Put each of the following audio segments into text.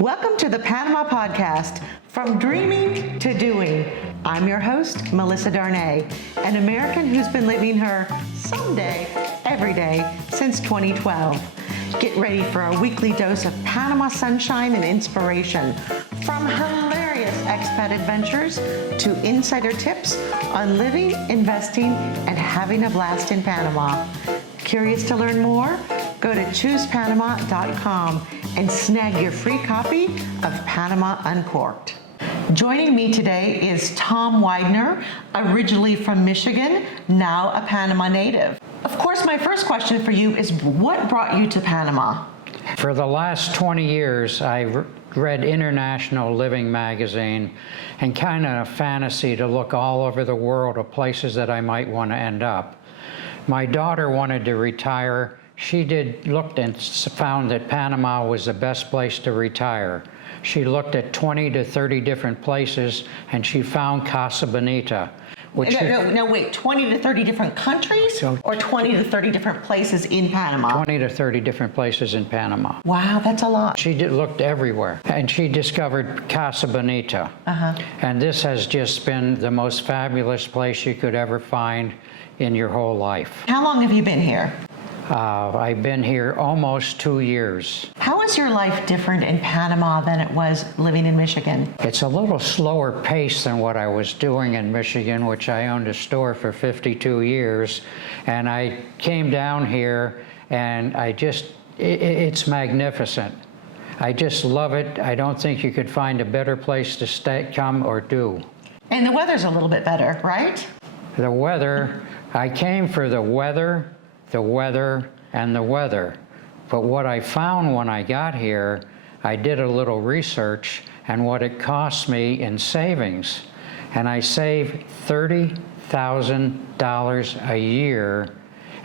Welcome to the Panama Podcast, From Dreaming to Doing. I'm your host, Melissa Darnay, an American who's been living her someday, every day since 2012. Get ready for a weekly dose of Panama sunshine and inspiration, from hilarious expat adventures to insider tips on living, investing, and having a blast in Panama. Curious to learn more? Go to choosepanama.com and snag your free copy of Panama Uncorked. Joining me today is Tom Weidner, originally from Michigan, now a Panama native. Of course, my first question for you is, what brought you to Panama? For the last 20 years, I read International Living magazine and kind of a fantasy to look all over the world of places that I might want to end up. My daughter wanted to retire. She looked and found that Panama was the best place to retire. She looked at 20 to 30 different places, and she found Casa Bonita. Wait, 20 to 30 different countries or 20 to 30 different places in Panama? 20 to 30 different places in Panama. Wow, that's a lot. She looked everywhere, and she discovered Casa Bonita. And this has just been the most fabulous place you could ever find in your whole life. How long have you been here? I've been here almost 2 years. How is your life different in Panama than it was living in Michigan? It's a little slower pace than what I was doing in Michigan, which I owned a store for 52 years. And I came down here, and it's magnificent. I just love it. I don't think you could find a better place to stay, come, or do. And the weather's a little bit better, right? The weather, I came for the weather, and the weather. But what I found when I got here, I did a little research and what it cost me in savings. And I saved $30,000 a year,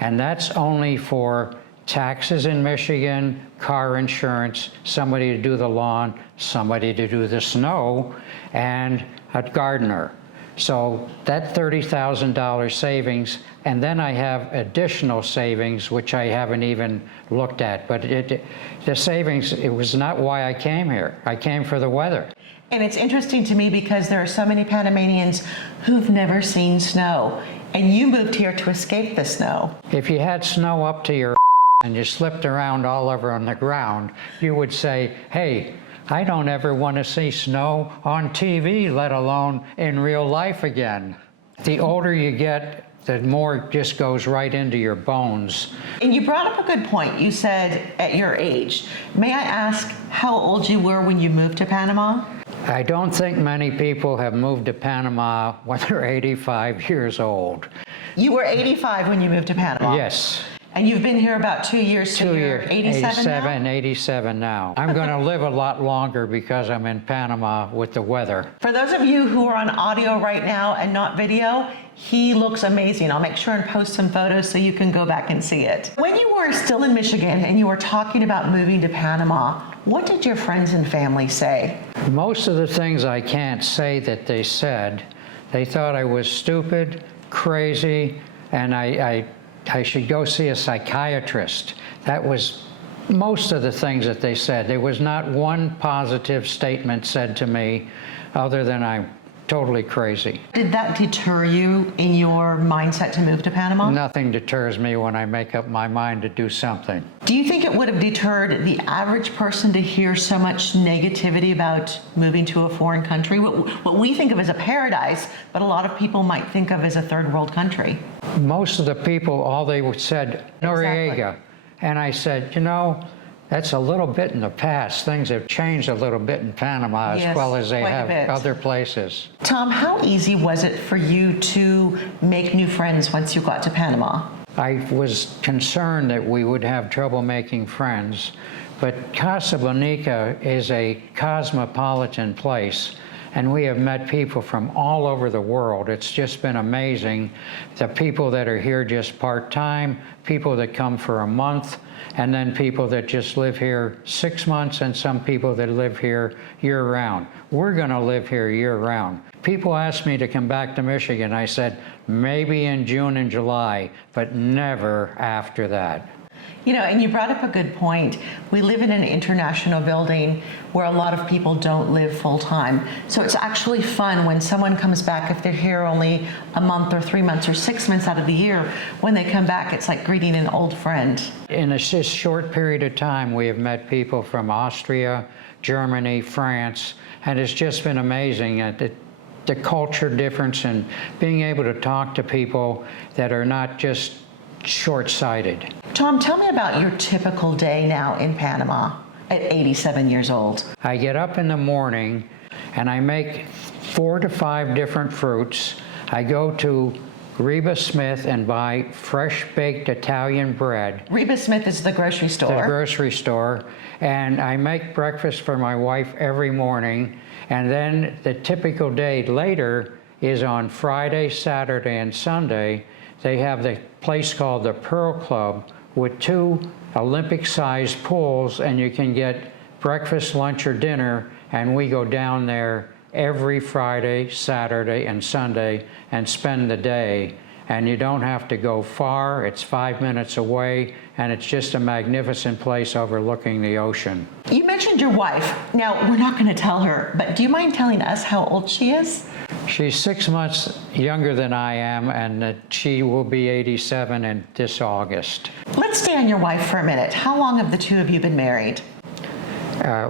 and that's only for taxes in Michigan, car insurance, somebody to do the lawn, somebody to do the snow, and a gardener. So that $30,000 savings, and then I have additional savings, which I haven't even looked at. But the savings, it was not why I came here. I came for the weather. And it's interesting to me because there are so many Panamanians who've never seen snow, and you moved here to escape the snow. If you had snow up to your and you slipped around all over on the ground, you would say, hey, I don't ever want to see snow on TV, let alone in real life again. The older you get, the more it just goes right into your bones. And you brought up a good point. You said at your age. May I ask how old you were when you moved to Panama? I don't think many people have moved to Panama when they're 85 years old. You were 85 when you moved to Panama? Yes. And you've been here about 2 years, so you're 87 now? 87 now. I'm going to live a lot longer because I'm in Panama with the weather. For those of you who are on audio right now and not video, he looks amazing. I'll make sure and post some photos so you can go back and see it. When you were still in Michigan and you were talking about moving to Panama, what did your friends and family say? Most of the things I can't say that they said. They thought I was stupid, crazy, and I should go see a psychiatrist. That was most of the things that they said. There was not one positive statement said to me other than I'm totally crazy. Did that deter you in your mindset to move to Panama? Nothing deters me when I make up my mind to do something. Do you think it would have deterred the average person to hear so much negativity about moving to a foreign country? What we think of as a paradise, but a lot of people might think of as a third world country. Most of the people, all they said, Noriega. Exactly. And I said, you know, that's a little bit in the past. Things have changed a little bit in Panama as well as they have other places. Tom, how easy was it for you to make new friends once you got to Panama? I was concerned that we would have trouble making friends, but Casa Bonita is a cosmopolitan place, and we have met people from all over the world. It's just been amazing. The people that are here just part-time, people that come for a month, and then people that just live here 6 months, and some people that live here year-round. We're going to live here year-round. People asked me to come back to Michigan. I said, maybe in June and July, but never after that. And you brought up a good point. We live in an international building where a lot of people don't live full time. So it's actually fun when someone comes back, if they're here only a month or 3 months or 6 months out of the year, when they come back, it's like greeting an old friend. In a short period of time, we have met people from Austria, Germany, France, and it's just been amazing at the culture difference and being able to talk to people that are not just short-sighted. Tom, tell me about your typical day now in Panama at 87 years old. I get up in the morning and I make 4 to 5 different fruits. I go to Reba Smith and buy fresh baked Italian bread. Reba Smith is the grocery store. The grocery store. And I make breakfast for my wife every morning. And then the typical day later is on Friday, Saturday, and Sunday. They have the place called the Pearl Club with 2 Olympic-sized pools, and you can get breakfast, lunch, or dinner, and we go down there every Friday, Saturday, and Sunday and spend the day. And you don't have to go far. It's 5 minutes away, and it's just a magnificent place overlooking the ocean. You mentioned your wife. Now, we're not going to tell her, but do you mind telling us how old she is? She's 6 months younger than I am, and she will be 87 in this August. Let's stay on your wife for a minute. How long have the two of you been married?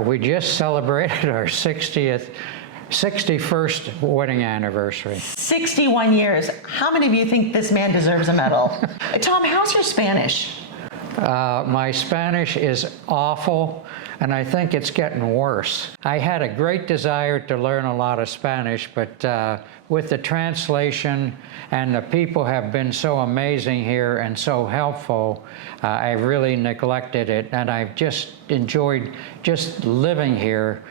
We just celebrated our 61st wedding anniversary. 61 years. How many of you think this man deserves a medal? Tom, how's your Spanish? My Spanish is awful, and I think it's getting worse. I had a great desire to learn a lot of Spanish, but with the translation and the people have been so amazing here and so helpful, I really neglected it, and I've just enjoyed just living here,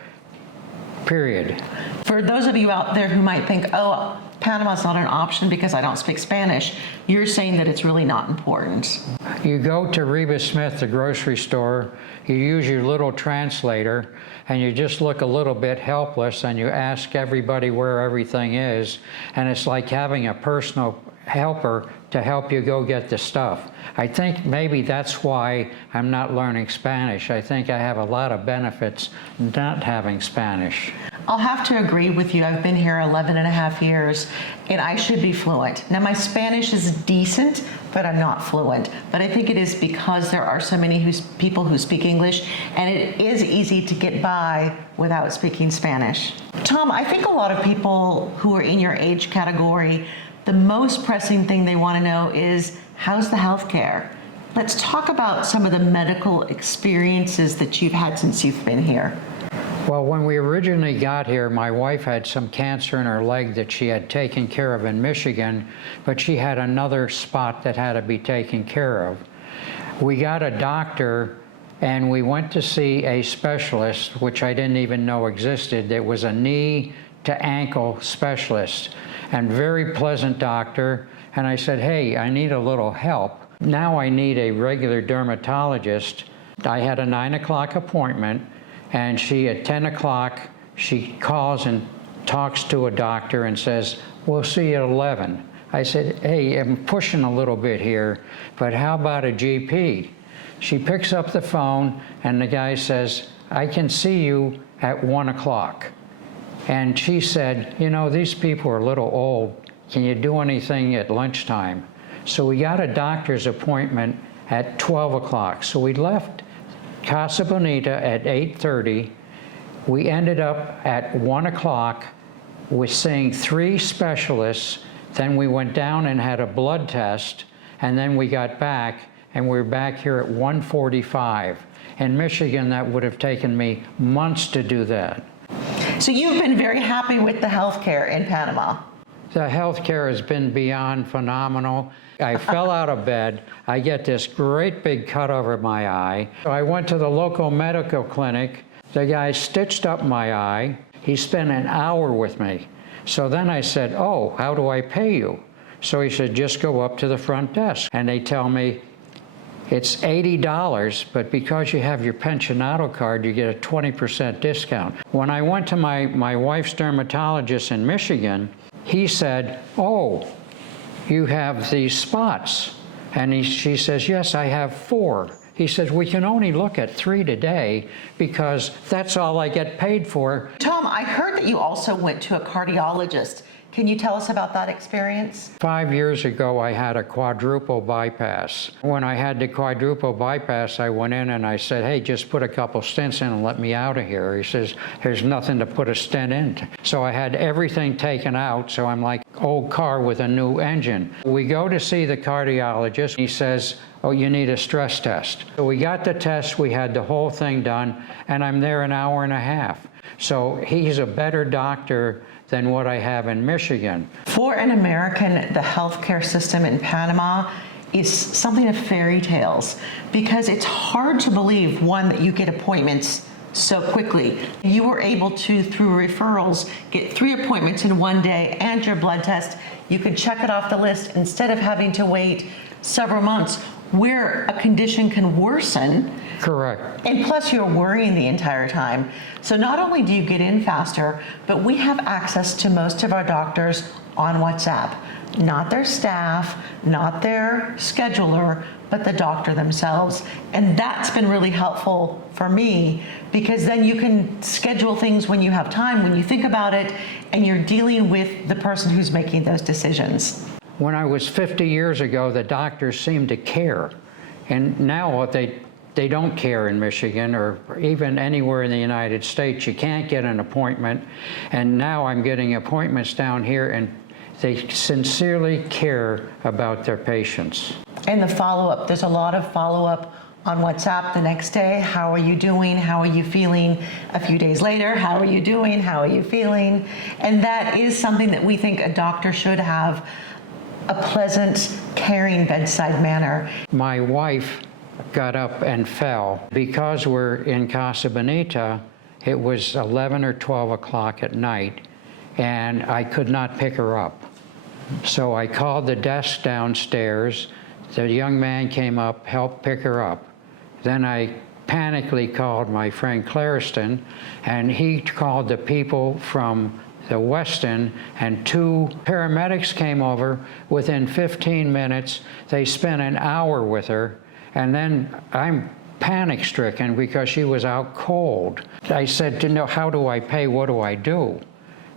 period. For those of you out there who might think, oh, Panama's not an option because I don't speak Spanish, you're saying that it's really not important. You go to Reba Smith, the grocery store, you use your little translator, and you just look a little bit helpless, and you ask everybody where everything is, and it's like having a personal helper to help you go get the stuff. I think maybe that's why I'm not learning Spanish. I think I have a lot of benefits not having Spanish. I'll have to agree with you. I've been here 11 and a half years, and I should be fluent. Now, my Spanish is decent, but I'm not fluent. But I think it is because there are so many people who speak English, and it is easy to get by without speaking Spanish. Tom, I think a lot of people who are in your age category, the most pressing thing they want to know is, how's the health care? Let's talk about some of the medical experiences that you've had since you've been here. Well, when we originally got here, my wife had some cancer in her leg that she had taken care of in Michigan, but she had another spot that had to be taken care of. We got a doctor, and we went to see a specialist, which I didn't even know existed. It was a knee to ankle specialist, and very pleasant doctor. And I said, hey, I need a little help. Now I need a regular dermatologist. I had a 9 o'clock appointment, and at 10 o'clock, she calls and talks to a doctor and says, we'll see you at 11. I said, hey, I'm pushing a little bit here, but how about a GP? She picks up the phone, and the guy says, I can see you at 1 o'clock. And she said, you know, these people are a little old. Can you do anything at lunchtime? So we got a doctor's appointment at 12 o'clock. So we left Casa Bonita at 8:30. We ended up at 1 o'clock with seeing 3 specialists. Then we went down and had a blood test, and then we got back, and we're back here at 1:45. In Michigan, that would have taken me months to do that. So you've been very happy with the healthcare in Panama. The healthcare has been beyond phenomenal. I fell out of bed. I get this great big cut over my eye. So I went to the local medical clinic. The guy stitched up my eye. He spent an hour with me. So then I said, oh, how do I pay you? So he said, just go up to the front desk. And they tell me, it's $80, but because you have your pensionado card, you get a 20% discount. When I went to my wife's dermatologist in Michigan, he said, oh, you have these spots. And she says, yes, I have 4. He says, we can only look at 3 today because that's all I get paid for. Tom, I heard that you also went to a cardiologist. Can you tell us about that experience? 5 years ago, I had a quadruple bypass. When I had the quadruple bypass, I went in and I said, hey, just put a couple stents in and let me out of here. He says, there's nothing to put a stent in. So I had everything taken out, so I'm like old car with a new engine. We go to see the cardiologist. He says, oh, you need a stress test. So we got the test, we had the whole thing done, and I'm there an hour and a half. So he's a better doctor than what I have in Michigan. For an American, the healthcare system in Panama is something of fairy tales because it's hard to believe, one, that you get appointments so quickly. You were able to, through referrals, get 3 appointments in one day and your blood test. You could check it off the list instead of having to wait several months where a condition can worsen. Correct. And plus you're worrying the entire time. So not only do you get in faster, but we have access to most of our doctors on WhatsApp. Not their staff, not their scheduler, but the doctor themselves. And that's been really helpful for me because then you can schedule things when you have time, when you think about it, and you're dealing with the person who's making those decisions. When I was 50 years ago, the doctors seemed to care. And now they don't care in Michigan or even anywhere in the United States. You can't get an appointment. And now I'm getting appointments down here, and they sincerely care about their patients. And the follow-up, there's a lot of follow-up on WhatsApp the next day. How are you doing? How are you feeling? A few days later, how are you doing? How are you feeling? And that is something that we think a doctor should have, a pleasant, caring bedside manner. My wife got up and fell. Because we're in Casa Bonita, it was 11 or 12 o'clock at night, and I could not pick her up. So I called the desk downstairs. The young man came up, helped pick her up. Then I panically called my friend Clareston, and he called the people from the Weston, and 2 paramedics came over. Within 15 minutes, they spent an hour with her, and then I'm panic-stricken because she was out cold. I said, no, how do I pay? What do I do?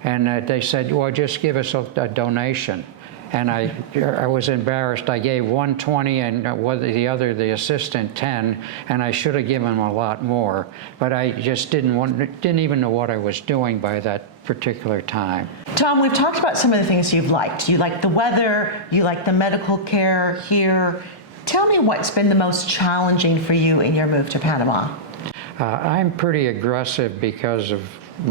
And they said, well, just give us a donation. And I was embarrassed. I gave $120 and the assistant, $10, and I should have given him a lot more. But I just didn't even know what I was doing by that particular time. Tom, we've talked about some of the things you've liked. You like the weather, you like the medical care here. Tell me what's been the most challenging for you in your move to Panama. I'm pretty aggressive because of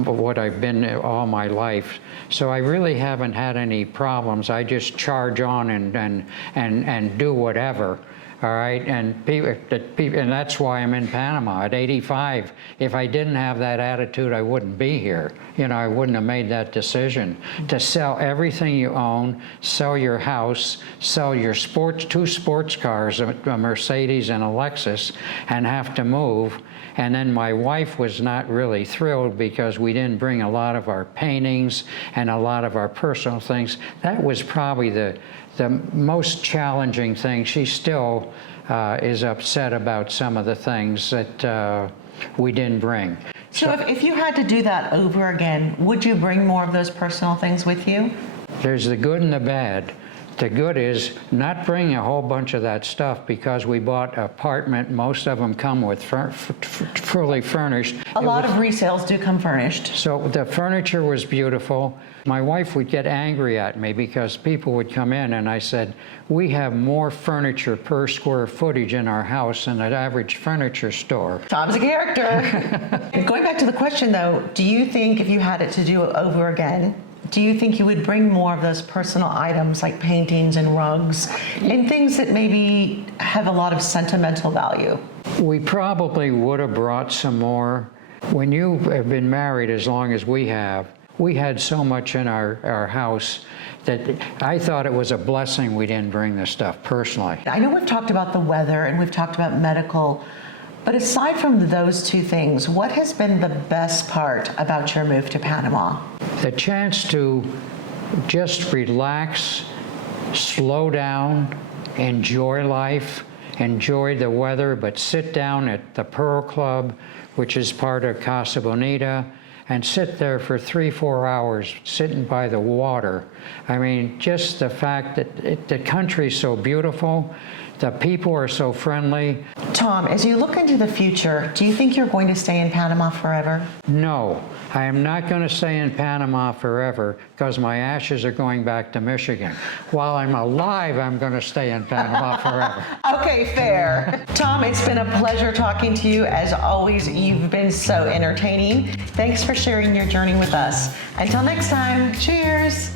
what I've been all my life. So I really haven't had any problems. I just charge on and do whatever. All right, and that's why I'm in Panama at 85. If I didn't have that attitude, I wouldn't be here. You know, I wouldn't have made that decision to sell everything you own, sell your house, sell your 2 sports cars, a Mercedes and a Lexus, and have to move. And then my wife was not really thrilled because we didn't bring a lot of our paintings and a lot of our personal things. That was probably the most challenging thing. She still is upset about some of the things that we didn't bring. So if you had to do that over again, would you bring more of those personal things with you? There's the good and the bad. The good is not bringing a whole bunch of that stuff because we bought an apartment. Most of them come with fully furnished. A lot of resales do come furnished. So the furniture was beautiful. My wife would get angry at me because people would come in and I said, we have more furniture per square footage in our house than an average furniture store. Tom's a character. Going back to the question though, do you think if you had it to do over again, do you think you would bring more of those personal items like paintings and rugs and things that maybe have a lot of sentimental value? We probably would have brought some more. When you have been married as long as we have, we had so much in our house that I thought it was a blessing we didn't bring this stuff personally. I know we've talked about the weather and we've talked about medical, but aside from those 2 things, what has been the best part about your move to Panama? The chance to just relax, slow down, enjoy life, enjoy the weather, but sit down at the Pearl Club, which is part of Casa Bonita, and sit there for 3-4 hours sitting by the water. I mean, just the fact that the country's so beautiful, the people are so friendly. Tom, as you look into the future, do you think you're going to stay in Panama forever? No, I am not going to stay in Panama forever because my ashes are going back to Michigan. While I'm alive, I'm going to stay in Panama forever. Okay, fair. Tom, it's been a pleasure talking to you. As always, you've been so entertaining. Thanks for sharing your journey with us. Until next time, cheers.